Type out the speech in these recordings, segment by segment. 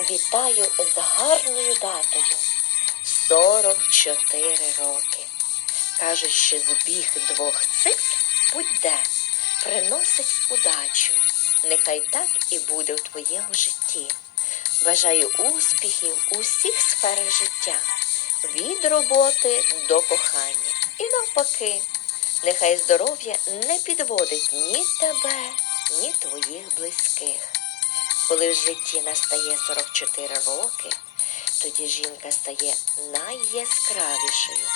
Вітаю з гарною датою 44 роки. Кажуть, що збіг двох цифр будь-де приносить удачу. Нехай так і буде в твоєму житті. Бажаю успіхів у всіх сферах життя, від роботи до кохання. І навпаки, нехай здоров'я не підводить ні тебе, ні твоїх близьких. Коли в житті настає 44 роки, тоді жінка стає найяскравішою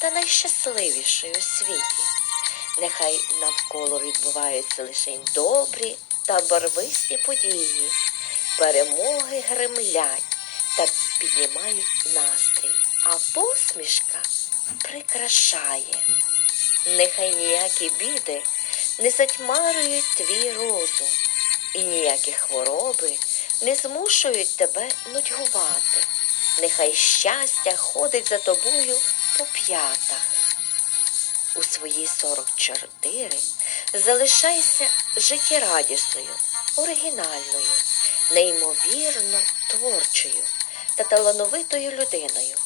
та найщасливішою у світі. Нехай навколо відбуваються лише добрі та барвисті події, перемоги гремлять та піднімають настрій, а посмішка прикрашає. Нехай ніякі біди не затьмарюють твій розум, і ніякі хвороби не змушують тебе нудьгувати. Нехай щастя ходить за тобою по п'ятах. У свої 44 залишайся життєрадісною, оригінальною, неймовірно творчою та талановитою людиною.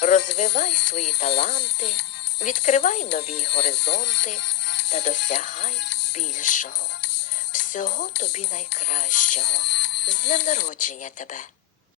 Розвивай свої таланти, відкривай нові горизонти та досягай більшого. Всього тобі найкращого. З днем народження тебе!